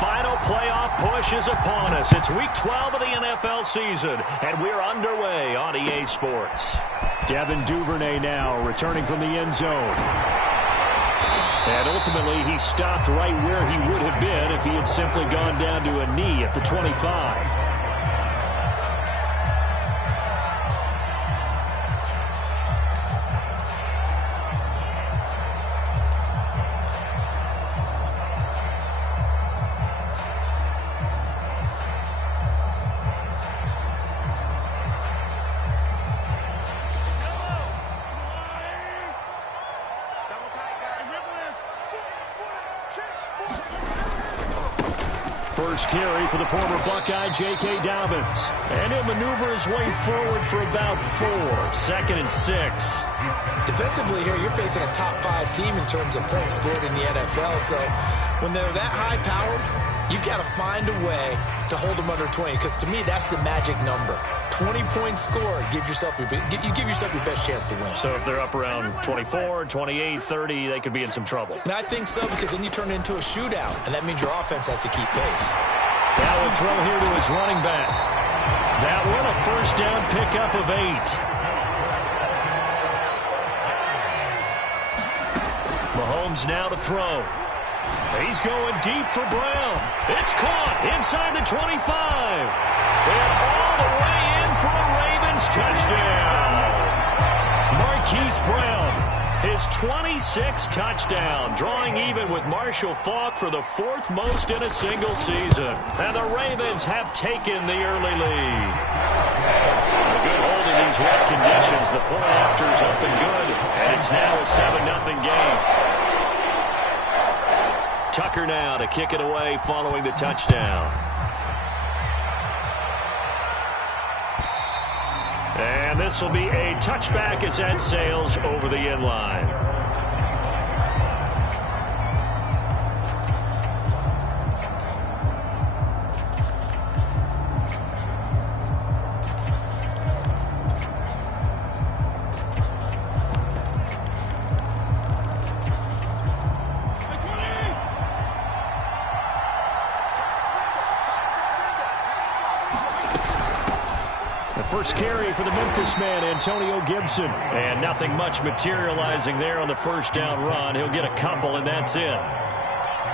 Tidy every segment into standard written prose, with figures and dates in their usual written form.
final playoff push is upon us. It's Week 12 of the NFL season, and we're underway on EA Sports. Devin Duvernay now returning from the end zone. And ultimately, he stopped right where he would have been if he had simply gone down to a knee at the 25. First carry for the former Buckeye, J.K. Dobbins. And he'll maneuver his way forward for about 4. 2nd and 6. Defensively here, you're facing a top 5 team in terms of points scored in the NFL. So when they're that high-powered, you've got to find a way to hold them under 20. Because to me, that's the magic number. 20 points scored, you give yourself your best chance to win. So if they're up around 24, 28, 30, they could be in some trouble. And I think so, because then you turn it into a shootout, and that means your offense has to keep pace. Now will throw here to his running back. That one a first down pickup of 8. Mahomes now to throw. He's going deep for Brown. It's caught inside the 25. And all the way in for a Ravens touchdown. Marquise Brown, his 26th touchdown, drawing even with Marshall Faulk for the 4th most in a single season. And the Ravens have taken the early lead. A good hold in these wet conditions. The point after's up and good. And it's now a 7-0 game. Tucker now to kick it away following the touchdown. And this will be a touchback as that sails over the end line. First carry for the Memphis man, Antonio Gibson. And nothing much materializing there on the first down run. He'll get a couple, and that's it.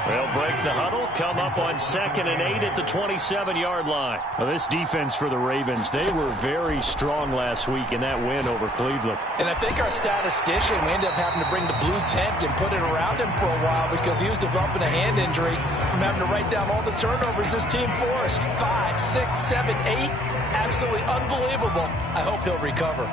They'll break the huddle, come up on 2nd and 8 at the 27-yard line. Well, this defense for the Ravens, they were very strong last week in that win over Cleveland. And I think our statistician, we ended up having to bring the blue tent and put it around him for a while because he was developing a hand injury from having to write down all the turnovers this team forced. 5, 6, 7, 8. Absolutely unbelievable. I hope he'll recover.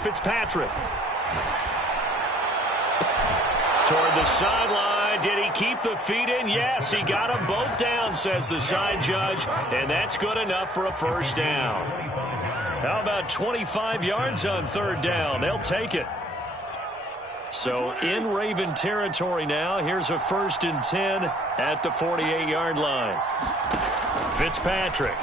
Fitzpatrick. Toward the sideline. Did he keep the feet in? Yes, he got them both down, says the side judge. And that's good enough for a first down. How about 25 yards on 3rd down? They'll take it. So in Raven territory now. Here's a 1st and 10 at the 48-yard line. Fitzpatrick.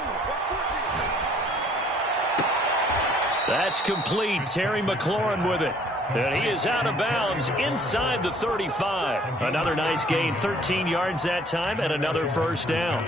That's complete. Terry McLaurin with it. And he is out of bounds inside the 35. Another nice gain, 13 yards that time, and another first down.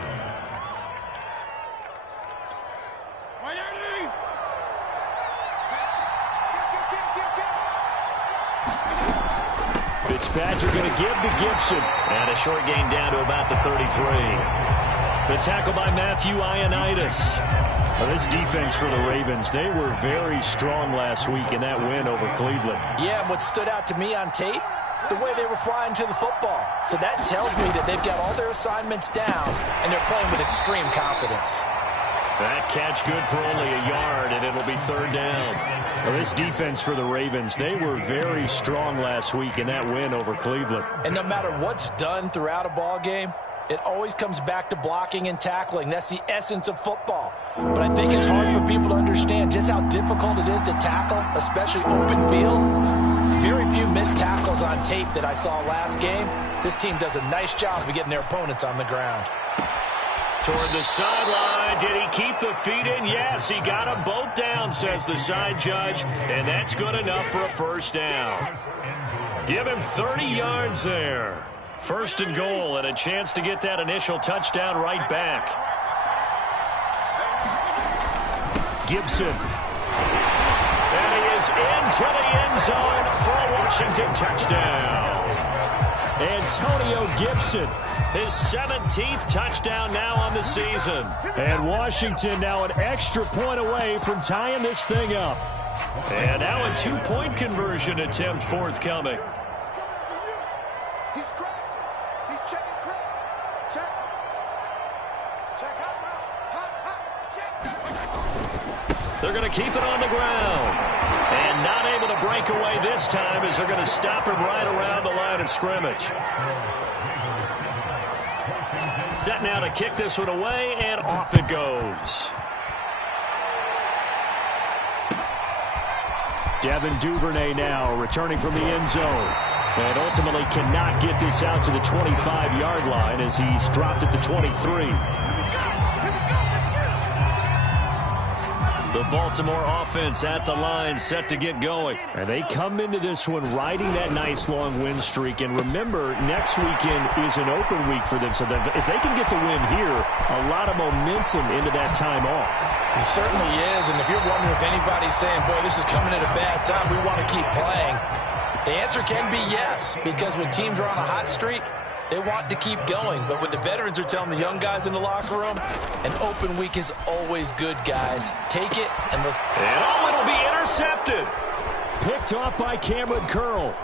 Fitzpatrick going to give to Gibson. And a short gain down to about the 33. The tackle by Matthew Ioannidis. Well, this defense for the Ravens, they were very strong last week in that win over Cleveland. Yeah, and what stood out to me on tape, the way they were flying to the football. So that tells me that they've got all their assignments down, and they're playing with extreme confidence. That catch good for only a yard, and it'll be 3rd down. Well, this defense for the Ravens, they were very strong last week in that win over Cleveland. And no matter what's done throughout a ball game, It always comes back to blocking and tackling. That's the essence of football. But I think it's hard for people to understand just how difficult it is to tackle, especially open field. Very few missed tackles on tape that I saw last game. This team does a nice job of getting their opponents on the ground. Toward the sideline. Did he keep the feet in? Yes, he got them both down, says the side judge. And that's good enough for a first down. Give him 30 yards there. First and goal, and a chance to get that initial touchdown right back. Gibson. And he is into the end zone for a Washington touchdown. Antonio Gibson, his 17th touchdown now on the season. And Washington now an extra point away from tying this thing up. And now a two-point conversion attempt forthcoming. He's crossing. He's checking crowd. Check. Check out. They're going to keep it on the ground. And not able to break away this time as they're going to stop him right around the line of scrimmage. Set now to kick this one away, and off it goes. Devin Duvernay now returning from the end zone. And ultimately cannot get this out to the 25-yard line as he's dropped it to 23. The Baltimore offense at the line, set to get going. And they come into this one riding that nice long win streak. And remember, next weekend is an open week for them. So that if they can get the win here, a lot of momentum into that time off. It certainly is. And if you're wondering if anybody's saying, boy, this is coming at a bad time, we want to keep playing, the answer can be yes, because when teams are on a hot streak, they want to keep going. But when the veterans are telling the young guys in the locker room, an open week is always good, guys. Take it and let's... And oh, it'll be intercepted. Picked off by Cameron Curl.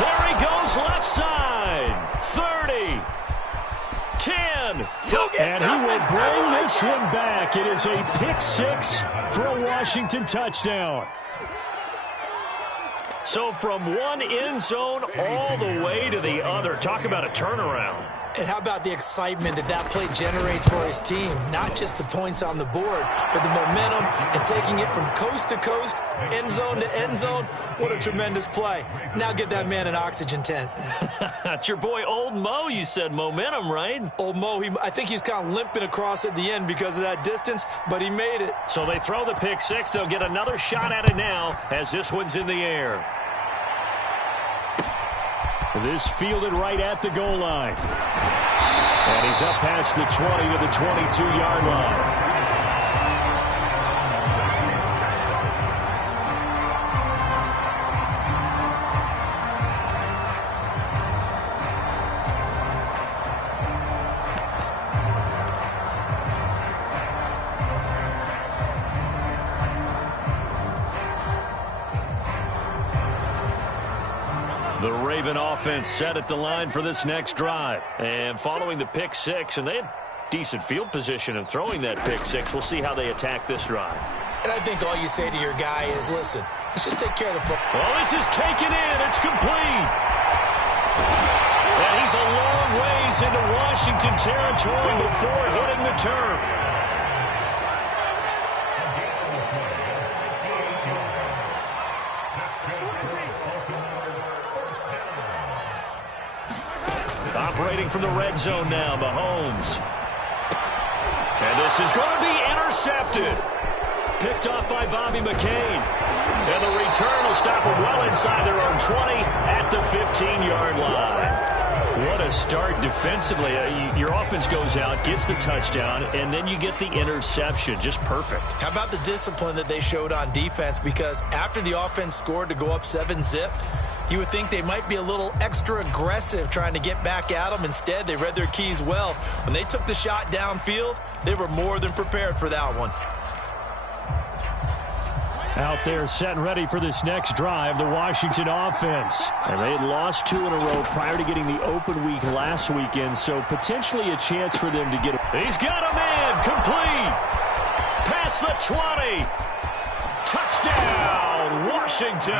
There he goes, left side. 30. 10. And he will bring this one back. It is a pick six for a Washington touchdown. So from one end zone all the way to the other. Talk about a turnaround. And how about the excitement that that play generates for his team? Not just the points on the board, but the momentum and taking it from coast to coast, end zone to end zone. What a tremendous play. Now get that man an oxygen tent. That's your boy Old Mo. You said momentum, right? Old Mo, I think he's kind of limping across at the end because of that distance, but he made it. So they throw the pick six. They'll get another shot at it now as this one's in the air. This fielded right at the goal line. And he's up past the 20 to the 22-yard line. The Raven offense set at the line for this next drive. And following the pick six, and they had decent field position in throwing that pick six. We'll see how they attack this drive. And I think all you say to your guy is, listen, let's just take care of the football. Oh, this is taken in. It's complete. And he's a long ways into Washington territory before hitting the turf. Operating from the red zone now, Mahomes. And this is going to be intercepted. Picked off by Bobby McCain. And the return will stop them well inside their own 20 at the 15-yard line. What a start defensively. Your offense goes out, gets the touchdown, and then you get the interception. Just perfect. How about the discipline that they showed on defense? Because after the offense scored to go up 7-zip, you would think they might be a little extra aggressive trying to get back at them. Instead, they read their keys well. When they took the shot downfield, they were more than prepared for that one. Out there set and ready for this next drive, the Washington offense. And they had lost 2 in a row prior to getting the open week last weekend, so potentially a chance for them to get a... He's got a man, complete. Past the 20. Touchdown, Washington.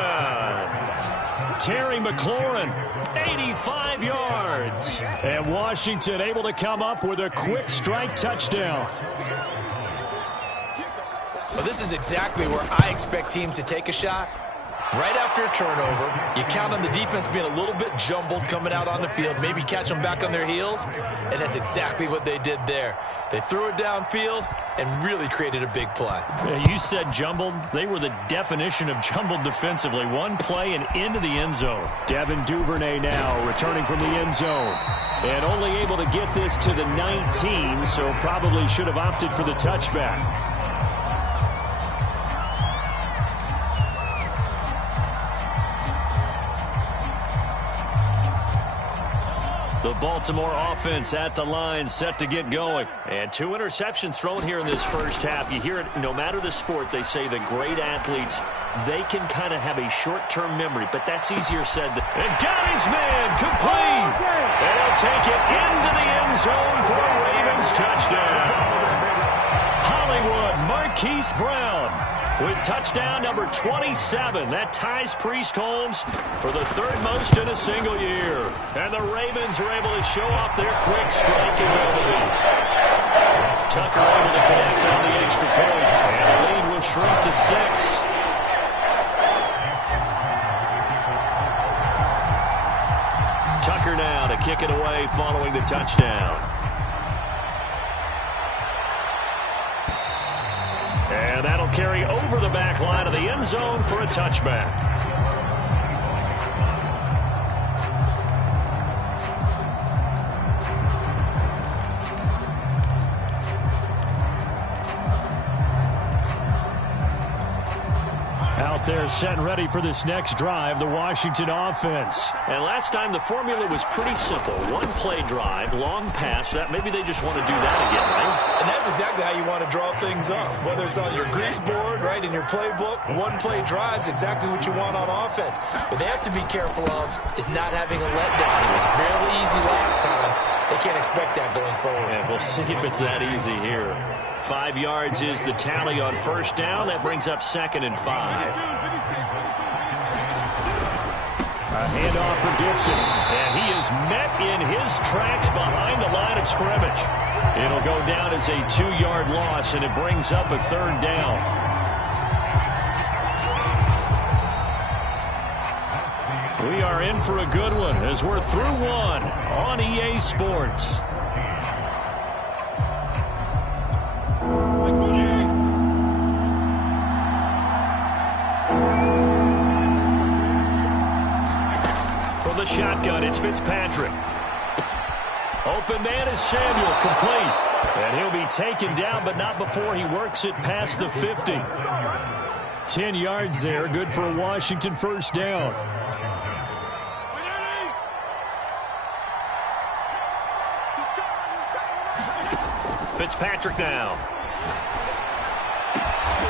Terry McLaurin, 85 yards. And Washington able to come up with a quick strike touchdown. Well, this is exactly where I expect teams to take a shot. Right after a turnover, you count on the defense being a little bit jumbled coming out on the field, maybe catch them back on their heels, and that's exactly what they did there. They threw it downfield and really created a big play. Yeah, you said jumbled. They were the definition of jumbled defensively. One play and into the end zone. Devin Duvernay now returning from the end zone. And only able to get this to the 19, so probably should have opted for the touchback. The Baltimore offense at the line, set to get going. And 2 interceptions thrown here in this first half. You hear it, no matter the sport, they say the great athletes, they can kind of have a short-term memory, but that's easier said than... And got his man, complete! And he'll take it into the end zone for a Ravens touchdown. Hollywood Marquise Brown with touchdown number 27. That ties Priest Holmes for the 3rd most in a single year. And the Ravens are able to show off their quick strike ability. Tucker able to connect on the extra point. And the lead will shrink to 6. Tucker now to kick it away following the touchdown. And that'll carry over the back line of the end zone for a touchback. Out there set and ready for this next drive, the Washington offense. And last time the formula was pretty simple. One play drive, long pass. That maybe they just want to do that again, right? And that's exactly how you want to draw things up. Whether it's on your grease board, right, in your playbook, one play drive's exactly what you want on offense. What they have to be careful of is not having a letdown. It was fairly easy last time. They can't expect that going forward. And we'll see if it's that easy here. 5 yards is the tally on first down. That brings up 2nd and 5. A handoff for Gibson. And he is met in his tracks behind the line of scrimmage. It'll go down as a 2-yard loss, and it brings up a 3rd down. We are in for a good one as we're through one on EA Sports. From the shotgun, it's Fitzpatrick. Open man is Samuel, complete. And he'll be taken down, but not before he works it past the 50. 10 yards there, good for a Washington first down. Fitzpatrick now.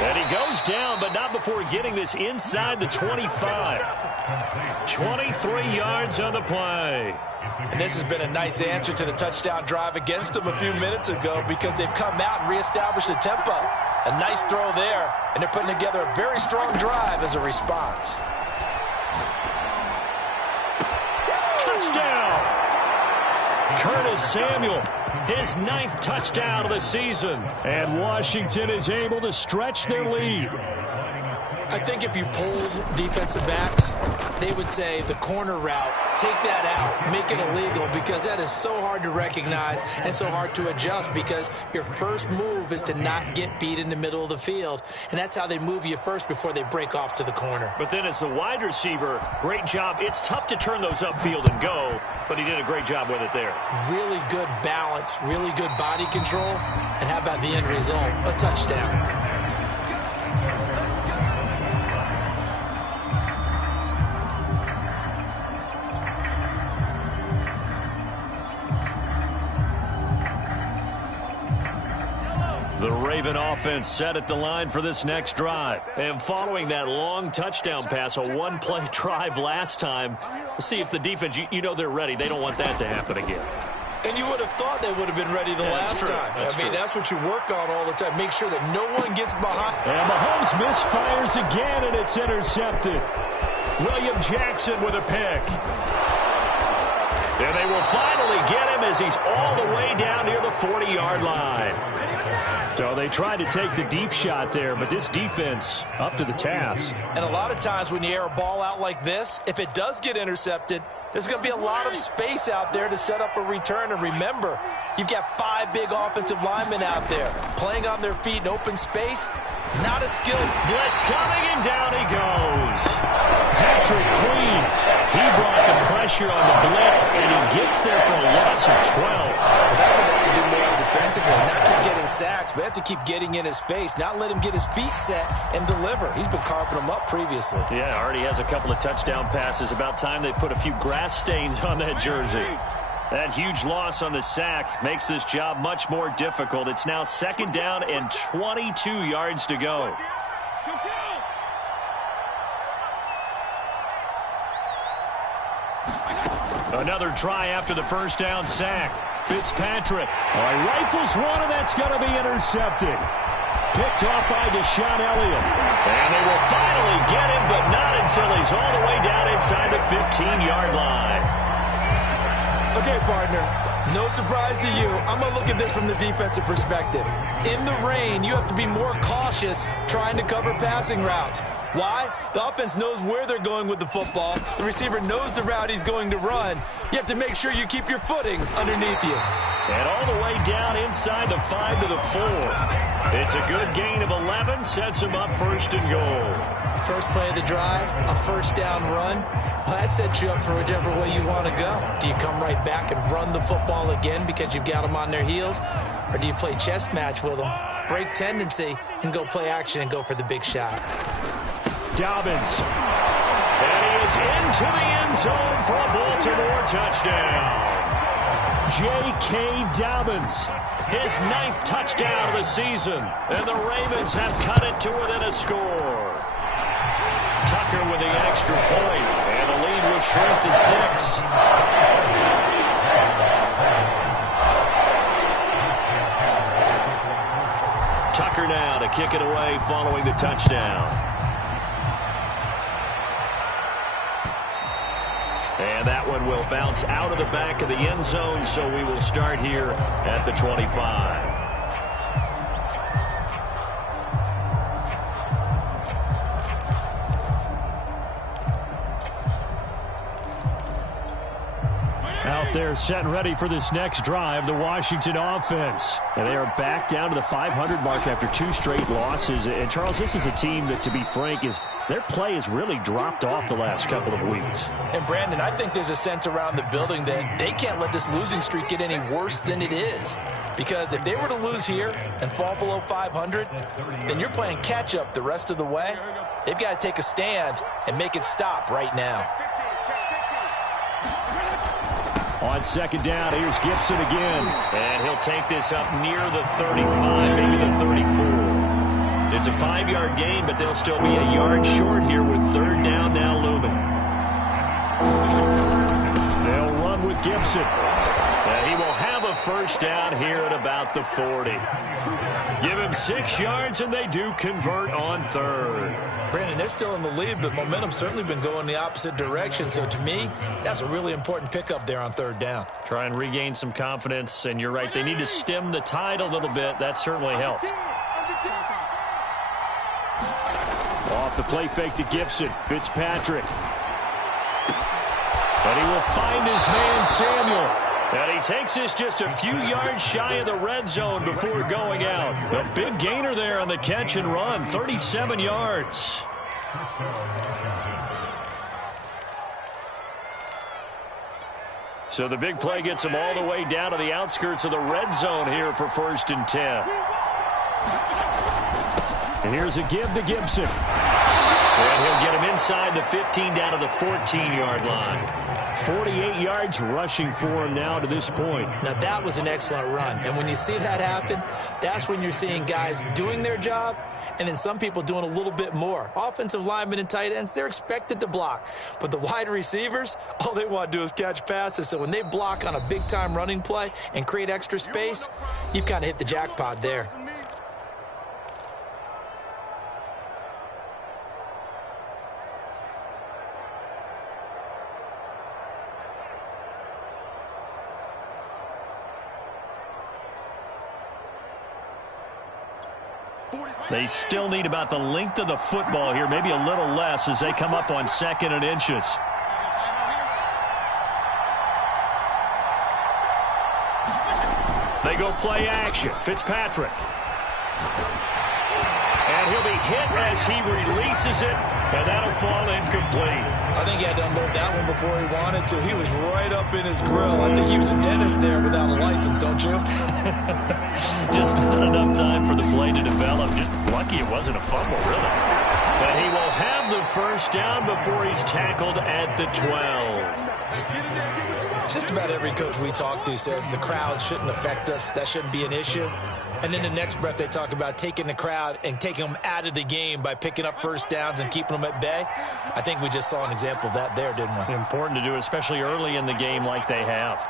And he goes down, but not before getting this inside the 25. 23 yards on the play. And this has been a nice answer to the touchdown drive against them a few minutes ago because they've come out and reestablished the tempo. A nice throw there, and they're putting together a very strong drive as a response. Touchdown! Curtis Samuel, his 9th touchdown of the season. And Washington is able to stretch their lead. I think if you polled defensive backs, they would say the corner route, take that out, make it illegal, because that is so hard to recognize and so hard to adjust because your first move is to not get beat in the middle of the field. And that's how they move you first before they break off to the corner. But then as the wide receiver, great job. It's tough to turn those upfield and go, but he did a great job with it there. Really good balance, really good body control. And how about the end result? A touchdown. The Raven offense set at the line for this next drive. And following that long touchdown pass, a one-play drive last time, we'll see if the defense, you know they're ready. They don't want that to happen again. And you would have thought they would have been ready the last time. That's what you work on all the time. Make sure that no one gets behind. And Mahomes misfires again, and it's intercepted. William Jackson with a pick. And they will finally get him as he's all the way down near the 40-yard line. So they tried to take the deep shot there, but this defense up to the task. And a lot of times when you air a ball out like this, if it does get intercepted, there's going to be a lot of space out there to set up a return. And remember, you've got 5 big offensive linemen out there playing on their feet in open space. Not a skill. Blitz coming, and down he goes. Patrick Queen, he brought the pressure on the blitz, and he gets there for a loss of 12. Well, that's what they have to do more defensively. Not just getting sacks, but they have to keep getting in his face. Not let him get his feet set and deliver. He's been carving them up previously. Yeah, already has a couple of touchdown passes. About time they put a few grass stains on that jersey. That huge loss on the sack makes this job much more difficult. It's now 2nd down and 22 yards to go. Another try after the first down sack. Fitzpatrick. Rifles one, and that's going to be intercepted. Picked off by Deshaun Elliott. And they will finally get him, but not until he's all the way down inside the 15-yard line. Okay, partner, no surprise to you. I'm going to look at this from the defensive perspective. In the rain, you have to be more cautious trying to cover passing routes. Why? The offense knows where they're going with the football. The receiver knows the route he's going to run. You have to make sure you keep your footing underneath you. And all the way down inside the 5 to the 4. It's a good gain of 11, sets him up 1st and goal. First play of the drive, a first down run. Well, that sets you up for whichever way you want to go. Do you come right back and run the football again because you've got them on their heels? Or do you play chess match with them, break tendency, and go play action and go for the big shot? Dobbins. And he is into the end zone for a Baltimore touchdown. J.K. Dobbins. His 9th touchdown of the season. And the Ravens have cut it to within a score. Tucker with the extra point, and the lead will shrink to 6. Tucker now to kick it away following the touchdown. And that one will bounce out of the back of the end zone, so we will start here at the 25. Out there set and ready for this next drive, the Washington offense. And they are back down to the 500 mark after 2 straight losses. And, Charles, this is a team that, to be frank, their play has really dropped off the last couple of weeks. And, Brandon, I think there's a sense around the building that they can't let this losing streak get any worse than it is. Because if they were to lose here and fall below 500, then you're playing catch-up the rest of the way. They've got to take a stand and make it stop right now. On 2nd down, here's Gibson again. And he'll take this up near the 35, maybe the 34. It's a 5-yard gain, but they'll still be a yard short here with 3rd down now looming. They'll run with Gibson. And he will have a first down here at about the 40. Give him 6 yards, and they do convert on 3rd. Brandon, they're still in the lead, but momentum's certainly been going the opposite direction. So, to me, that's a really important pickup there on 3rd down. Try and regain some confidence, and you're right. They need to stem the tide a little bit. That certainly helped. Off the play fake to Gibson. Fitzpatrick. But he will find his man, Samuel. And he takes this just a few yards shy of the red zone before going out. A big gainer there on the catch and run, 37 yards. So the big play gets him all the way down to the outskirts of the red zone here for 1st and 10. And here's a give to Gibson. And he'll get him inside the 15 down to the 14-yard line. 48 yards rushing for him now to this point. Now, that was an excellent run. And when you see that happen, that's when you're seeing guys doing their job and then some people doing a little bit more. Offensive linemen and tight ends, they're expected to block. But the wide receivers, all they want to do is catch passes. So when they block on a big-time running play and create extra space, you've kind of hit the jackpot there. They still need about the length of the football here, maybe a little less as they come up on 2nd and inches. They go play action. Fitzpatrick. And he'll be hit as he releases it, and that'll fall incomplete. I think he had to unload that one before he wanted to. He was right up in his grill. I think he was a dentist there without a license, don't you? Just not enough time for the play to develop. Just lucky it wasn't a fumble, really. But he will have the first down before he's tackled at the 12. Just about every coach we talk to says the crowd shouldn't affect us. That shouldn't be an issue. And then the next breath they talk about taking the crowd and taking them out of the game by picking up first downs and keeping them at bay. I think we just saw an example of that there, didn't we? Important to do, especially early in the game like they have.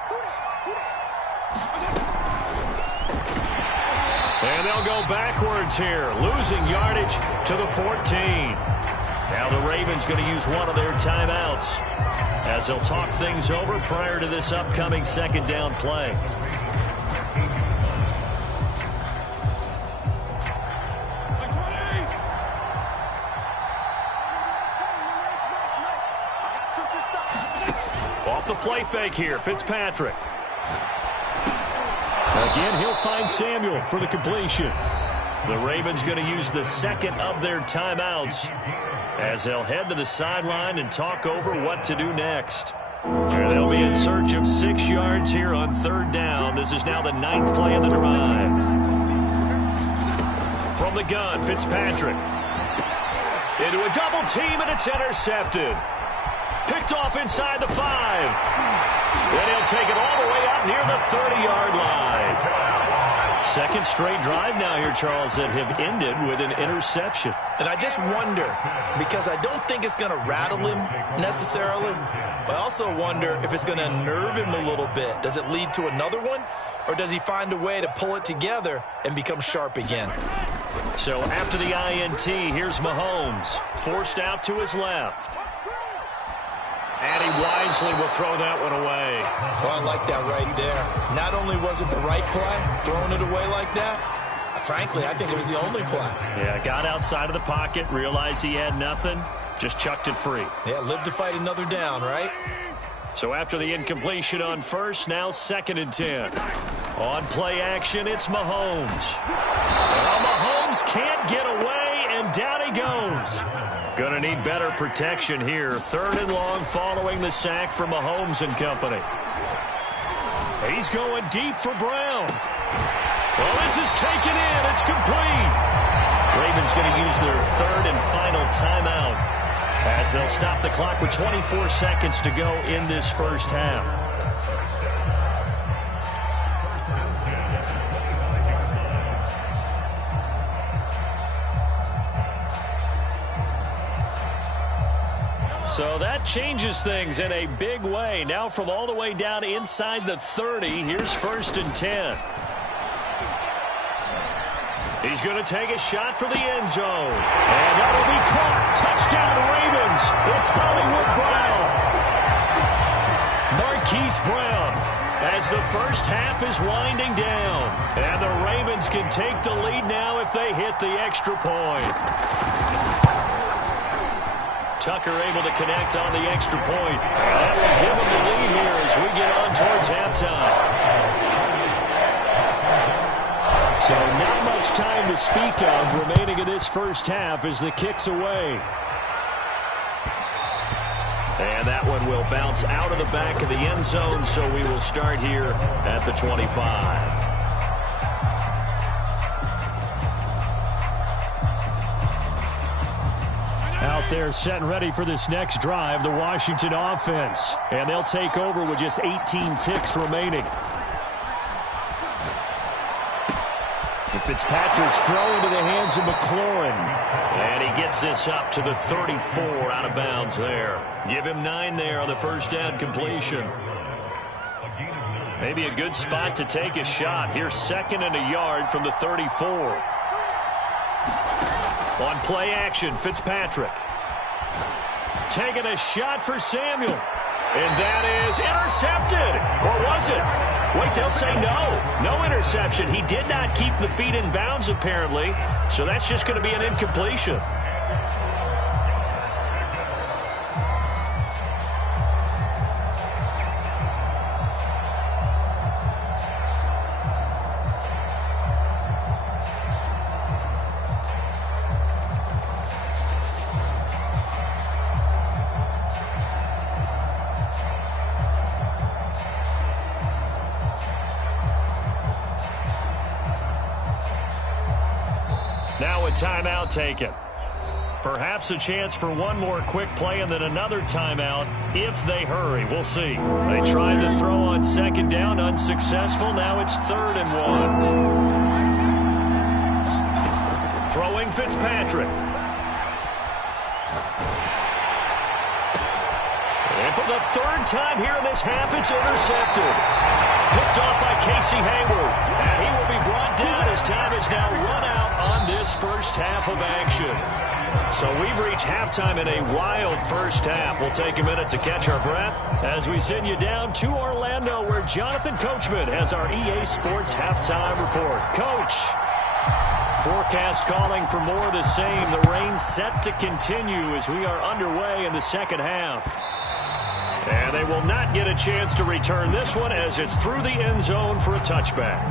And they'll go backwards here, losing yardage to the 14. Now the Ravens going to use one of their timeouts as they'll talk things over prior to this upcoming 2nd down play. Off the play fake here, Fitzpatrick. Again, he'll find Samuel for the completion. The Ravens going to use the 2nd of their timeouts as they'll head to the sideline and talk over what to do next. And they'll be in search of 6 yards here on 3rd down. This is now the 9th play of the drive. From the gun, Fitzpatrick. Into a double team, and it's intercepted. Picked off inside the 5. Then he'll take it all the way up near the 30-yard line. 2nd straight drive now here, Charles, that have ended with an interception. And I just wonder, because I don't think it's going to rattle him necessarily, but I also wonder if it's going to unnerve him a little bit. Does it lead to another one, or does he find a way to pull it together and become sharp again? So after the INT, here's Mahomes, forced out to his left. And he wisely will throw that one away. Well, I like that right there. Not only was it the right play, throwing it away like that, frankly, I think it was the only play. Yeah, got outside of the pocket, realized he had nothing, just chucked it free. Yeah, live to fight another down, right? So after the incompletion on 1st, now 2nd and 10. On play action, it's Mahomes. Well, Mahomes can't get away, and down he goes. Gonna need better protection here. 3rd and long following the sack from Mahomes and company. He's going deep for Brown. Well, this is taken in. It's complete. Ravens going to use their 3rd and final timeout as they'll stop the clock with 24 seconds to go in this 1st half. So that changes things in a big way. Now from all the way down inside the 30, here's 1st and 10. He's going to take a shot for the end zone. And that'll be caught. Touchdown Ravens. It's Hollywood Brown. Marquise Brown as the 1st half is winding down. And the Ravens can take the lead now if they hit the extra point. Tucker able to connect on the extra point. That will give him the lead here as we get on towards halftime. So not much time to speak of remaining in this 1st half as the kick's away. And that one will bounce out of the back of the end zone, so we will start here at the 25. Out there set and ready for this next drive, the Washington offense. And they'll take over with just 18 ticks remaining. And Fitzpatrick's throw into the hands of McLaurin. And he gets this up to the 34 out of bounds there. Give him 9 there on the 1st down completion. Maybe a good spot to take a shot. Here's 2nd and a yard from the 34. On play action, Fitzpatrick. Taking a shot for Samuel. And that is intercepted. Or was it? Wait, they'll say no. No interception. He did not keep the feet in bounds, apparently. So that's just going to be an incompletion. Now a timeout taken. Perhaps a chance for one more quick play and then another timeout if they hurry. We'll see. They tried to throw on second down, unsuccessful. Now it's 3rd and 1. Throwing Fitzpatrick. And for the 3rd time here in this half, it's intercepted. Picked off by Casey Hayward. And he will be brought down as time is now run out on this first half of action. So we've reached halftime in a wild first half. We'll take a minute to catch our breath as we send you down to Orlando, where Jonathan Coachman has our EA Sports halftime report. Coach, forecast calling for more of the same. The rain set to continue as we are underway in the second half. And they will not get a chance to return this one as it's through the end zone for a touchback.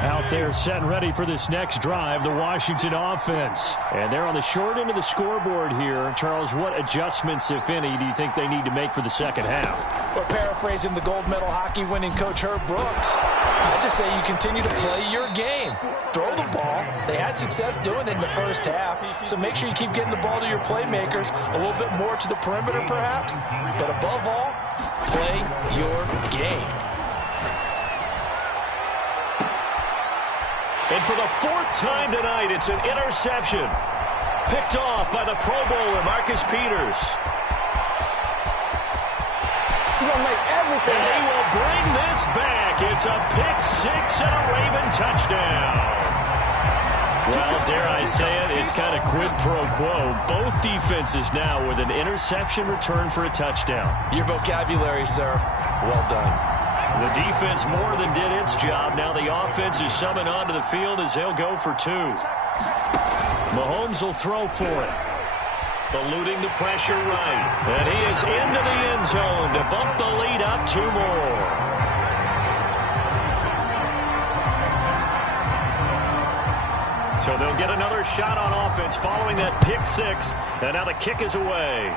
Out there set and ready for this next drive, the Washington offense. And they're on the short end of the scoreboard here. Charles, what adjustments, if any, do you think they need to make for the second half? Well, paraphrasing the gold medal hockey winning coach Herb Brooks, I just say you continue to play your game. Throw the ball. They had success doing it in the first half, so make sure you keep getting the ball to your playmakers, a little bit more to the perimeter perhaps, but above all, play your game. And for the 4th time tonight, it's an interception. Picked off by the Pro Bowler, Marcus Peters. He's gonna make everything. And they will bring this back. It's a pick 6 and a Raven touchdown. Well, dare I say it, it's kind of quid pro quo. Both defenses now with an interception return for a touchdown. Your vocabulary, sir. Well done. The defense more than did its job. Now the offense is summoned onto the field as they'll go for 2. Mahomes will throw for it. Eluding the pressure right. And he is into the end zone to bump the lead up 2 more. So they'll get another shot on offense following that pick 6. And now the kick is away.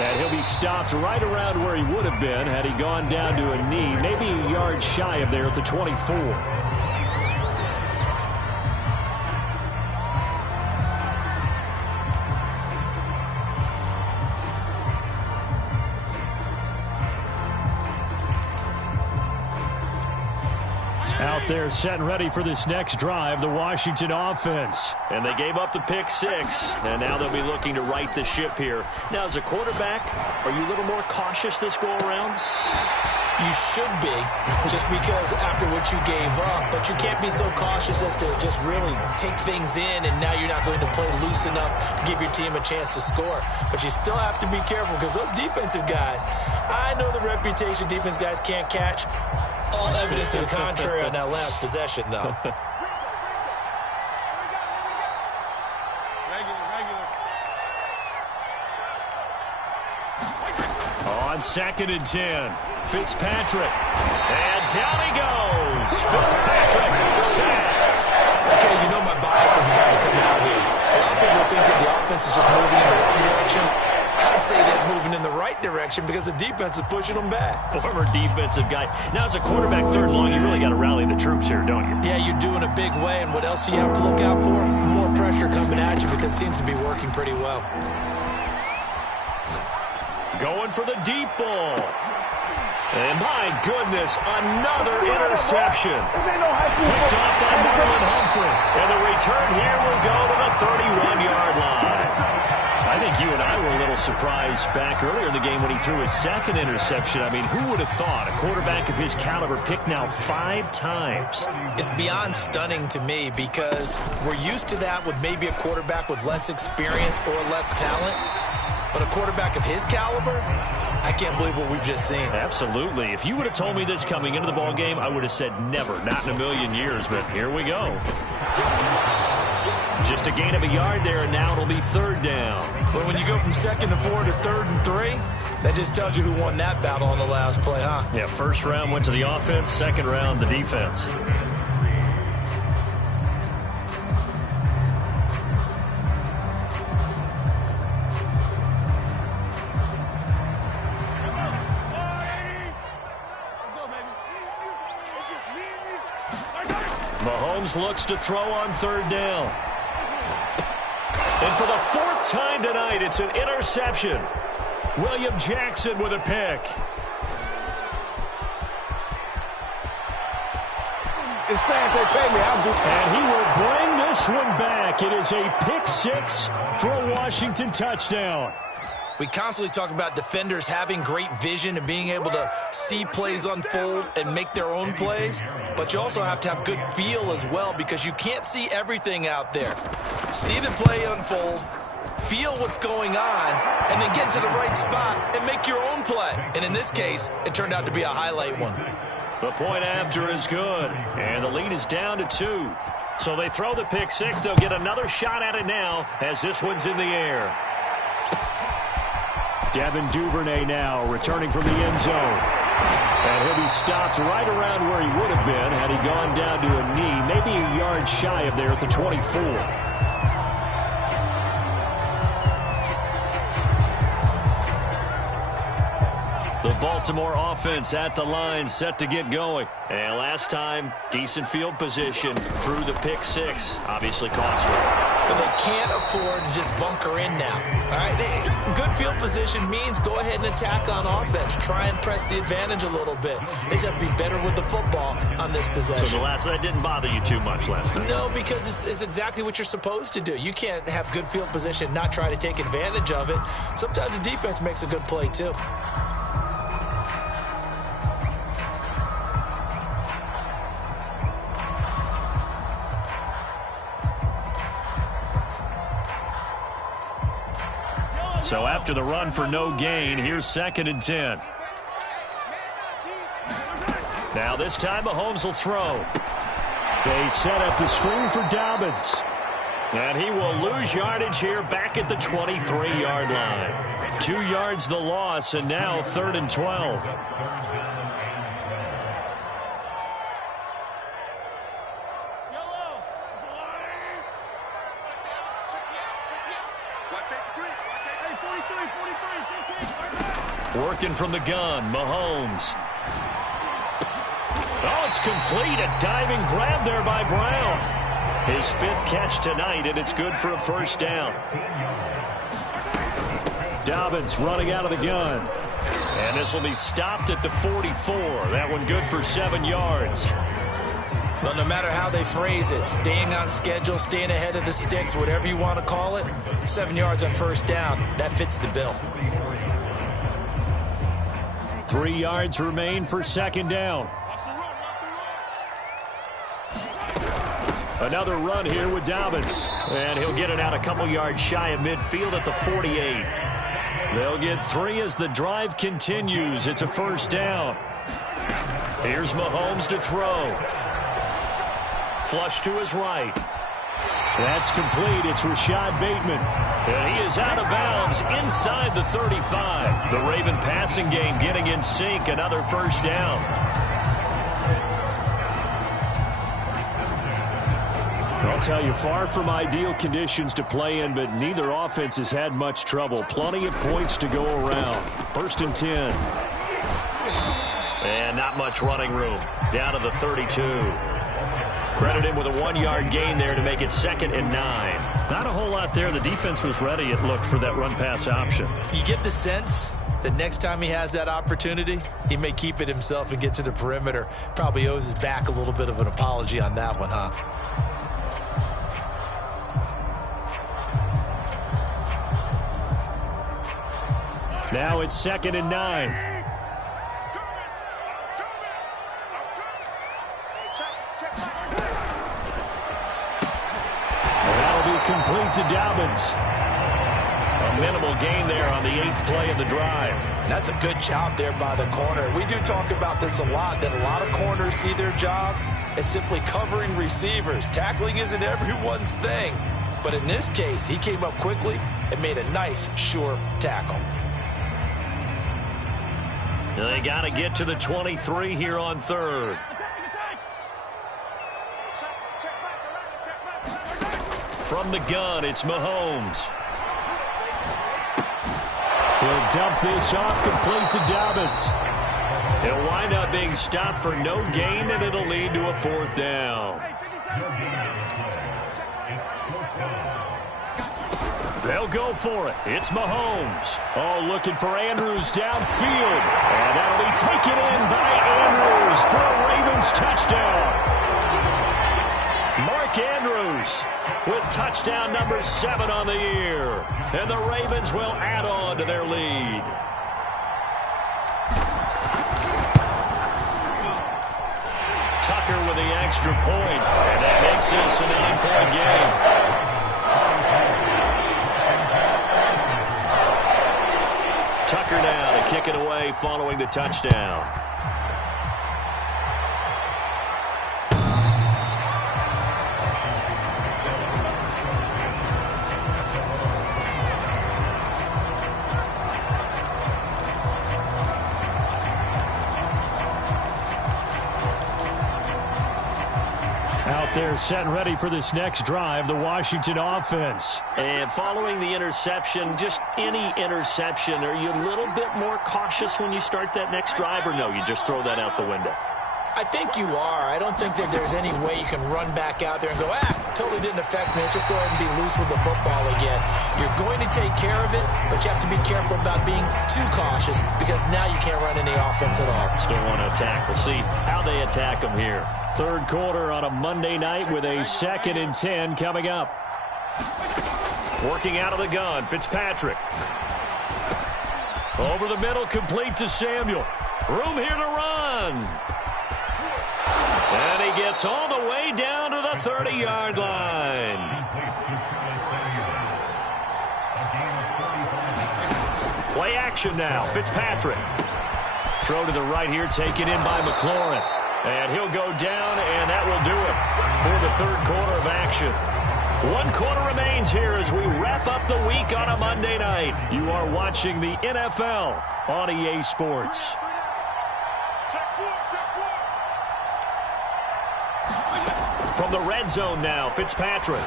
And he'll be stopped right around where he would have been had he gone down to a knee, maybe a yard shy of there at the 24. Out there set and ready for this next drive, the Washington offense. And they gave up the pick 6, and now they'll be looking to right the ship here. Now, as a quarterback, are you a little more cautious this go-around? You should be, just because after what you gave up. But you can't be so cautious as to just really take things in, and now you're not going to play loose enough to give your team a chance to score. But you still have to be careful because those defensive guys, I know the reputation defense guys can't catch. All evidence to the contrary on that last possession, though. On 2nd and 10, Fitzpatrick. And down he goes. Fitzpatrick sacked. Okay, you know my bias is about to come out here. A lot of people think that the offense is just moving in the wrong direction. I'd say they're moving in the right direction because the defense is pushing them back. Former defensive guy. Now, as a quarterback 3rd and long, you really got to rally the troops here, don't you? Yeah, you're doing a big way, and what else do you have to look out for? More pressure coming at you because it seems to be working pretty well. Going for the deep ball. And my goodness, another interception. Picked off by Marlon Humphrey. And the return here will go to the 31-yard line. I think you and I were a little surprised back earlier in the game when he threw his second interception. I mean, who would have thought a quarterback of his caliber picked now 5 times? It's beyond stunning to me because we're used to that with maybe a quarterback with less experience or less talent. But a quarterback of his caliber, I can't believe what we've just seen. Absolutely. If you would have told me this coming into the ball game, I would have said never, not in a million years. But here we go. Just a gain of a yard there, and now it'll be 3rd down. But when you go from 2nd and 4 to 3rd and 3, that just tells you who won that battle on the last play, huh? Yeah, first round went to the offense, second round the defense. Mahomes looks to throw on 3rd down. And for the 4th time tonight, it's an interception. William Jackson with a pick. It's sad they pay me. I'll do. And he will bring this one back. It is a pick 6 for a Washington touchdown. We constantly talk about defenders having great vision and being able to see plays unfold and make their own plays. But you also have to have good feel as well because you can't see everything out there. See the play unfold, feel what's going on, and then get to the right spot and make your own play. And in this case, it turned out to be a highlight one. The point after is good, and the lead is down to 2. So they throw the pick 6. They'll get another shot at it now as this one's in the air. Devin Duvernay now returning from the end zone. And he'll be stopped right around where he would have been had he gone down to a knee, maybe a yard shy of there at the 24. The Baltimore offense at the line, set to get going. And last time, decent field position through the pick 6. Obviously costly. But they can't afford to just bunker in now. All right, good field position means go ahead and attack on offense. Try and press the advantage a little bit. They just have to be better with the football on this possession. So that didn't bother you too much last time? No, because it's exactly what you're supposed to do. You can't have good field position, not try to take advantage of it. Sometimes the defense makes a good play too. So after the run for no gain, here's 2nd and 10. Now this time Mahomes will throw. They set up the screen for Dobbins. And he will lose yardage here back at the 23-yard line. 2 yards the loss, and now 3rd and 12. Working from the gun, Mahomes. Oh, it's complete. A diving grab there by Brown. His 5th catch tonight, and it's good for a 1st down. Dobbins running out of the gun. And this will be stopped at the 44. That one good for 7 yards. Well, no matter how they phrase it, staying on schedule, staying ahead of the sticks, whatever you want to call it, 7 yards on 1st down, that fits the bill. 3 yards remain for 2nd down. Another run here with Dobbins. And he'll get it out a couple yards shy of midfield at the 48. They'll get 3 as the drive continues. It's a 1st down. Here's Mahomes to throw. Flush to his right. That's complete. It's Rashad Bateman. And he is out of bounds inside the 35. The Raven passing game getting in sync. Another 1st down. I'll tell you, far from ideal conditions to play in, but neither offense has had much trouble. Plenty of points to go around. 1st and 10. And not much running room. Down to the 32. Credit him with a 1-yard gain there to make it 2nd and 9. Not a whole lot there. The defense was ready, it looked, for that run-pass option. You get the sense that next time he has that opportunity, he may keep it himself and get to the perimeter. Probably owes his back a little bit of an apology on that one, huh? Now it's 2nd and 9. Complete to Dobbins. A minimal gain there on the 8th play of the drive. That's a good job there by the corner. We do talk about this a lot, that a lot of corners see their job as simply covering receivers. Tackling isn't everyone's thing. But in this case, he came up quickly and made a nice, sure tackle. They got to get to the 23 here on 3rd. From the gun, it's Mahomes. He'll dump this off, complete to Dobbins. He'll wind up being stopped for no gain, and it'll lead to a 4th down. They'll go for it. It's Mahomes. Oh, looking for Andrews downfield. And that'll be taken in by Andrews for a Ravens touchdown. Mark Andrews with touchdown number 7 on the year. And the Ravens will add on to their lead. Tucker with the extra point. And that makes this a 9-point game. Tucker now to kick it away following the touchdown. They're set and ready for this next drive, the Washington offense. And following the interception, just any interception, are you a little bit more cautious when you start that next drive, or no, you just throw that out the window? I think you are. I don't think that there's any way you can run back out there and go, totally didn't affect me. Let's just go ahead and be loose with the football again. You're going to take care of it, but you have to be careful about being too cautious because now you can't run any offense at all. Still want to attack. We'll see how they attack them here. 3rd quarter on a Monday night with a 2nd and 10 coming up. Working out of the gun, Fitzpatrick. Over the middle, complete to Samuel. Room here to run. And he gets all the way down to the 30-yard line. Play action now, Fitzpatrick. Throw to the right here, taken in by McLaurin. And he'll go down, and that will do it for the 3rd quarter of action. 1 quarter remains here as we wrap up the week on a Monday night. You are watching the NFL on EA Sports. From the red zone now, Fitzpatrick.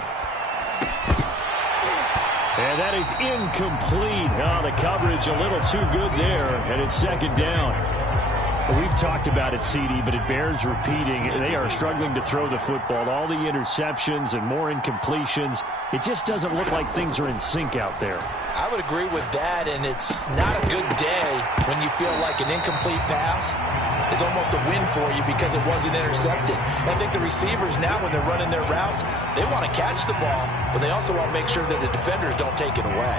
And that is incomplete. Oh, the coverage a little too good there, and it's 2nd down. We've talked about it, CD, but it bears repeating. They are struggling to throw the football. All the interceptions and more incompletions. It just doesn't look like things are in sync out there. I would agree with that, and it's not a good day when you feel like an incomplete pass is almost a win for you because it wasn't intercepted. And I think the receivers now, when they're running their routes, they want to catch the ball, but they also want to make sure that the defenders don't take it away.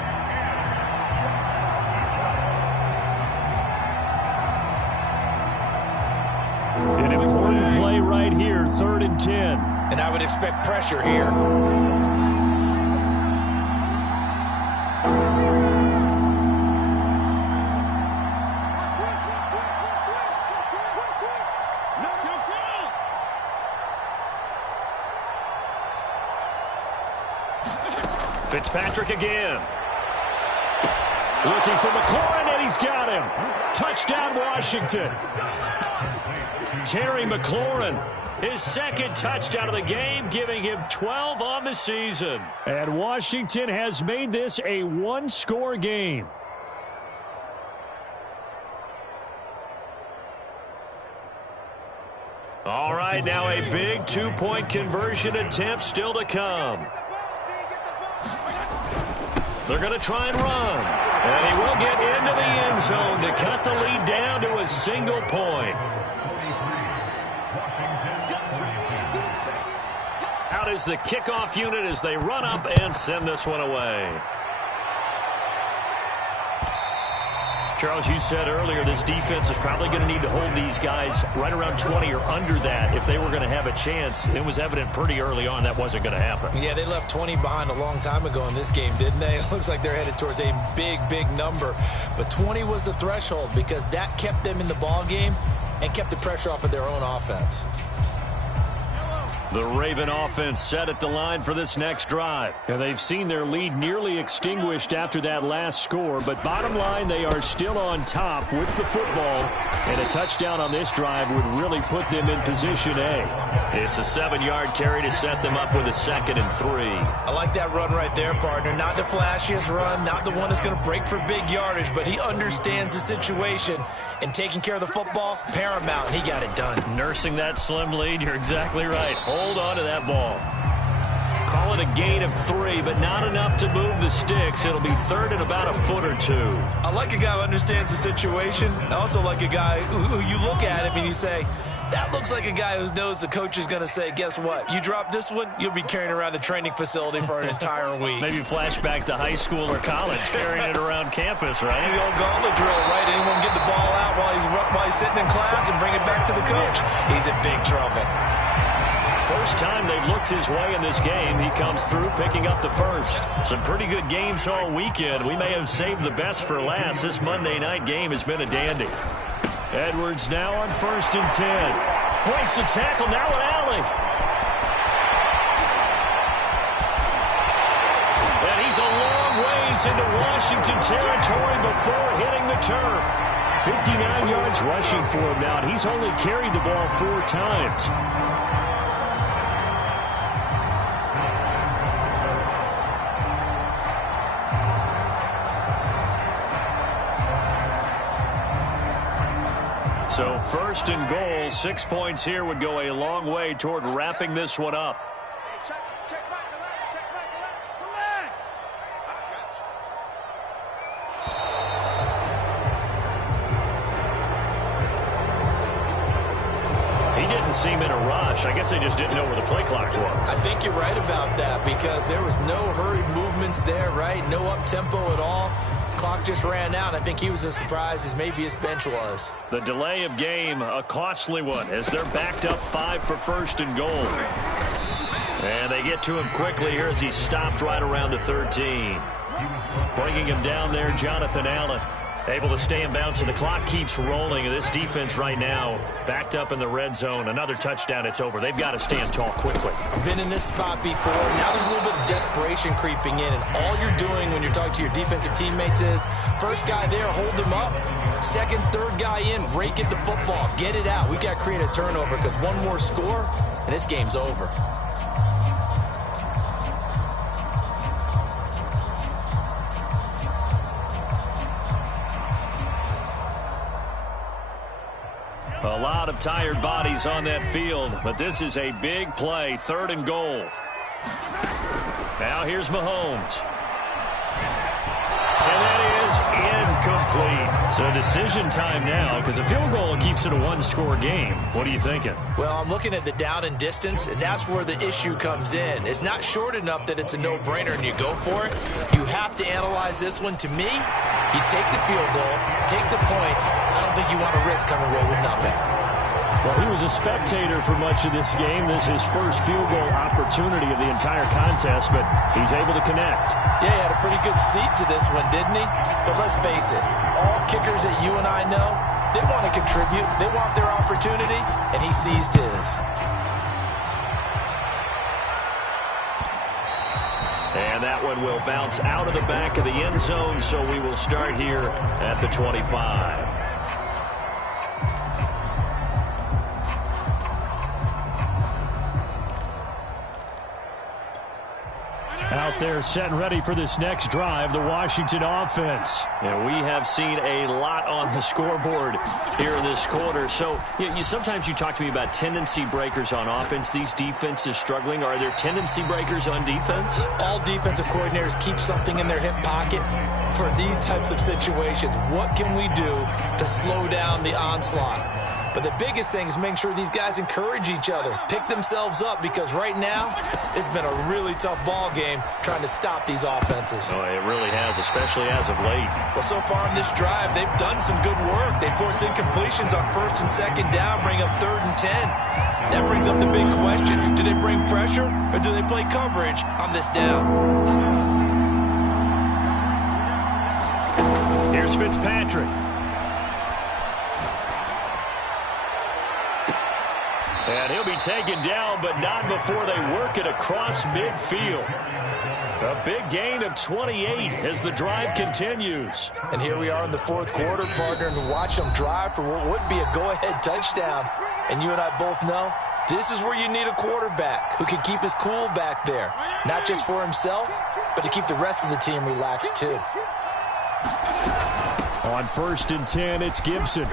An important play right here, 3rd and 10. And I would expect pressure here. Fitzpatrick again. Looking for McLaurin, and he's got him. Touchdown, Washington. Terry McLaurin, his 2nd touchdown of the game, giving him 12 on the season. And Washington has made this a 1-score game. All right, now a big 2-point conversion attempt still to come. They're going to try and run. And he will get into the end zone to cut the lead down to a single point. Out is the kickoff unit as they run up and send this one away. Charles, you said earlier this defense is probably going to need to hold these guys right around 20 or under that if they were going to have a chance. It was evident pretty early on that wasn't going to happen. Yeah, they left 20 behind a long time ago in this game, didn't they? It looks like they're headed towards a big, big number. But 20 was the threshold because that kept them in the ball game and kept the pressure off of their own offense. The Raven offense set at the line for this next drive. And they've seen their lead nearly extinguished after that last score. But bottom line, they are still on top with the football. And a touchdown on this drive would really put them in position A. It's a 7-yard carry to set them up with a 2nd and 3. I like that run right there, partner. Not the flashiest run, not the one that's going to break for big yardage, but he understands the situation. And taking care of the football, paramount. He got it done. Nursing that slim lead, you're exactly right. Hold on to that ball. Call it a gain of 3, but not enough to move the sticks. It'll be 3rd and about a foot or 2. I like a guy who understands the situation. I also like a guy who you look at him and you say, that looks like a guy who knows the coach is going to say, guess what? You drop this one, you'll be carrying around the training facility for an entire week. Maybe flashback to high school or college, carrying it around campus, right? The old gauntlet drill, right? Anyone get the ball out while he's sitting in class and bring it back to the coach. He's in big trouble. First time they've looked his way in this game, he comes through picking up the first. Some pretty good games all weekend. We may have saved the best for last. This Monday night game has been a dandy. Edwards now on 1st and 10. Breaks the tackle, now an alley. And he's a long ways into Washington territory before hitting the turf. 59 yards rushing for him now. He's only carried the ball 4 times. So 1st and goal, 6 points here would go a long way toward wrapping this one up. Check right the left, check right the left. The leg. He didn't seem in a rush. I guess they just didn't know where the play clock was. I think you're right about that because there was no hurried movements there, right? No up-tempo at all. Clock just ran out. I think he was as surprised as maybe his bench was. The delay of game, a costly one, as they're backed up 5 for 1st and goal. And they get to him quickly here as he stopped right around the 13. Bringing him down there, Jonathan Allen. Able to stay in bounds, and the clock keeps rolling. This defense right now backed up in the red zone. Another touchdown, it's over. They've got to stand tall quickly. Been in this spot before. Now there's a little bit of desperation creeping in, and all you're doing when you're talking to your defensive teammates is first guy there, hold him up. Second, third guy in, rake at the football. Get it out. We've got to create a turnover because one more score, and this game's over. A lot of tired bodies on that field, but this is a big play, 3rd and goal. Now here's Mahomes. And that is incomplete. So decision time now, because a field goal keeps it a 1-score game. What are you thinking? Well, I'm looking at the down and distance, and that's where the issue comes in. It's not short enough that it's a no-brainer and you go for it. You have to analyze this one. To me, you take the field goal, take the points. I don't think you want to risk coming away with nothing. Well, he was a spectator for much of this game. This is his first field goal opportunity of the entire contest, but he's able to connect. Yeah, he had a pretty good seat to this one, didn't he? But let's face it, all kickers that you and I know, they want to contribute. They want their opportunity, and he seized his. And that one will bounce out of the back of the end zone, so we will start here at the 25. Out there set and ready for this next drive, the Washington offense. And we have seen a lot on the scoreboard here in this quarter. So sometimes you talk to me about tendency breakers on offense. These defenses struggling. Are there tendency breakers on defense? All defensive coordinators keep something in their hip pocket for these types of situations. What can we do to slow down the onslaught? But the biggest thing is making sure these guys encourage each other, pick themselves up, because right now it's been a really tough ball game trying to stop these offenses. Oh, it really has, especially as of late. Well, so far in this drive, they've done some good work. They force incompletions on 1st and 2nd down, bring up 3rd and 10. That brings up the big question. Do they bring pressure or do they play coverage on this down? Here's Fitzpatrick. And he'll be taken down, but not before they work it across midfield. A big gain of 28 as the drive continues. And here we are in the 4th quarter, partner, and watch them drive for what would be a go-ahead touchdown. And you and I both know this is where you need a quarterback who can keep his cool back there. Not just for himself, but to keep the rest of the team relaxed too. On 1st and 10, it's Gibson.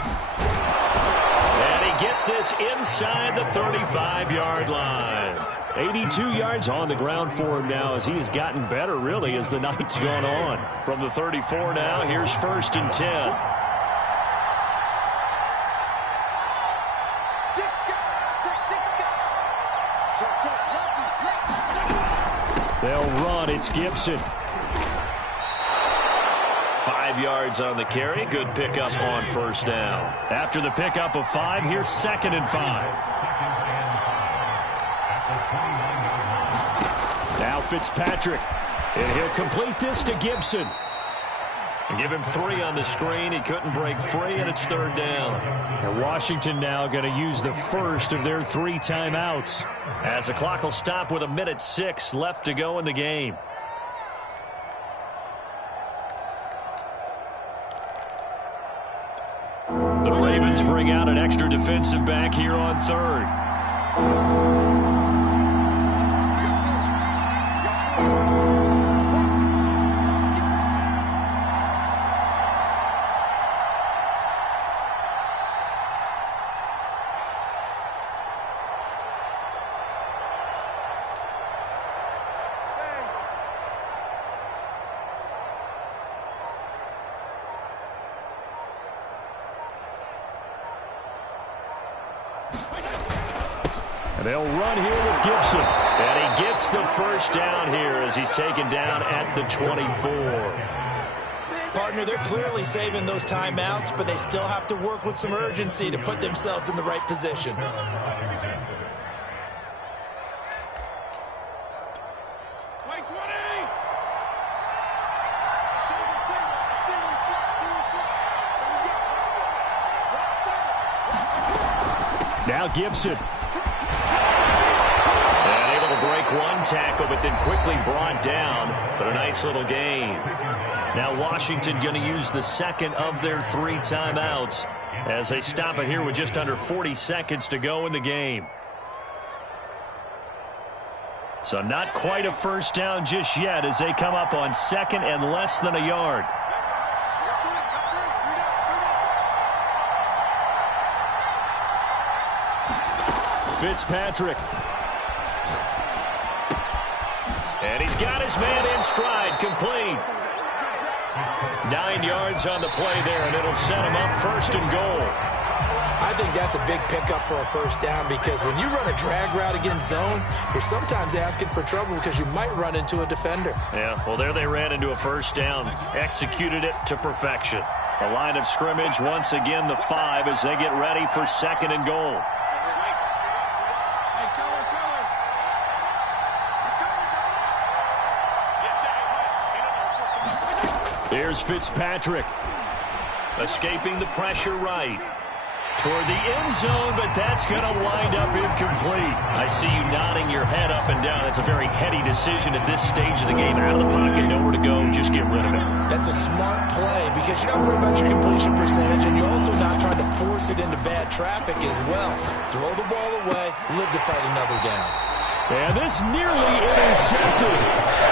And he gets this inside the 35-yard line. 82 yards on the ground for him now as he has gotten better, really, as the night's gone on. From the 34 now, here's 1st and 10. They'll run. It's Gibson. 5 yards on the carry. Good pickup on 1st down. After the pickup of 5, here's 2nd and 5. Now Fitzpatrick. And he'll complete this to Gibson. Give him 3 on the screen. He couldn't break free, and it's 3rd down. And Washington now going to use the first of their 3 timeouts. As the clock will stop with 1:06 left to go in the game. The Ravens bring out an extra defensive back here on 3rd. They'll run here with Gibson. And he gets the 1st down here as he's taken down at the 24. Partner, they're clearly saving those timeouts, but they still have to work with some urgency to put themselves in the right position. Now Gibson. Break one tackle, but then quickly brought down. But a nice little gain. Now Washington going to use the 2nd of their 3 timeouts as they stop it here with just under 40 seconds to go in the game. So not quite a 1st down just yet as they come up on 2nd and less than a yard. Fitzpatrick. And he's got his man in stride, complete. 9 yards on the play there, and it'll set him up 1st and goal. I think that's a big pickup for a 1st down because when you run a drag route against zone, you're sometimes asking for trouble because you might run into a defender. Yeah, well, there they ran into a 1st down, executed it to perfection. The line of scrimmage, once again, the 5 as they get ready for 2nd and goal. Here's Fitzpatrick. Escaping the pressure right. Toward the end zone, but that's going to wind up incomplete. I see you nodding your head up and down. It's a very heady decision at this stage of the game. Out of the pocket, nowhere to go. Just get rid of it. That's a smart play because you're not worried about your completion percentage, and you're also not trying to force it into bad traffic as well. Throw the ball away, live to fight another down. And this nearly intercepted.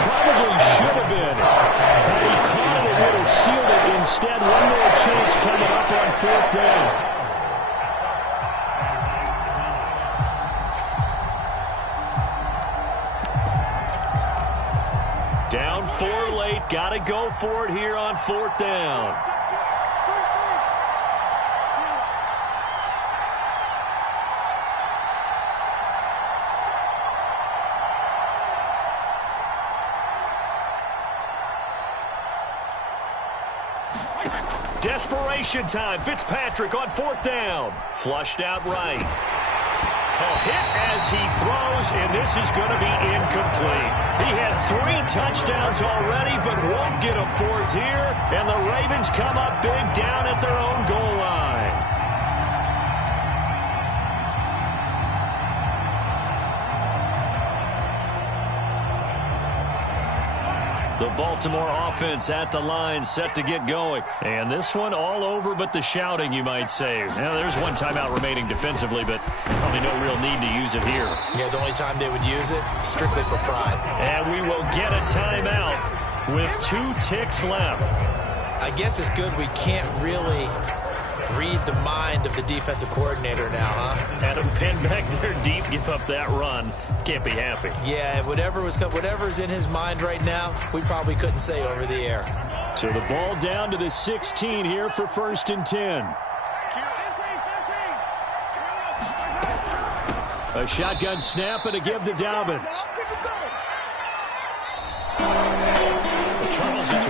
Probably should have been. Had he caught it, it would have sealed it. Instead, one more chance coming up on 4th down. Down 4 late. Got to go for it here on 4th down. Desperation time. Fitzpatrick on 4th down. Flushed out right. A hit as he throws, and this is going to be incomplete. He had 3 touchdowns already, but won't get a 4th here, and the Ravens come up big down at their own goal line. The Baltimore offense at the line, set to get going. And this one all over but the shouting, you might say. Now, there's one timeout remaining defensively, but probably no real need to use it here. Yeah, the only time they would use it, strictly for pride. And we will get a timeout with 2 ticks left. I guess it's good we can't really read the mind of the defensive coordinator now, huh? Had him pinned back there deep, give up that run. Can't be happy. Yeah, whatever's in his mind right now, we probably couldn't say over the air. So the ball down to the 16 here for 1st and 10. A shotgun snap and a give to Dobbins. Charles, it's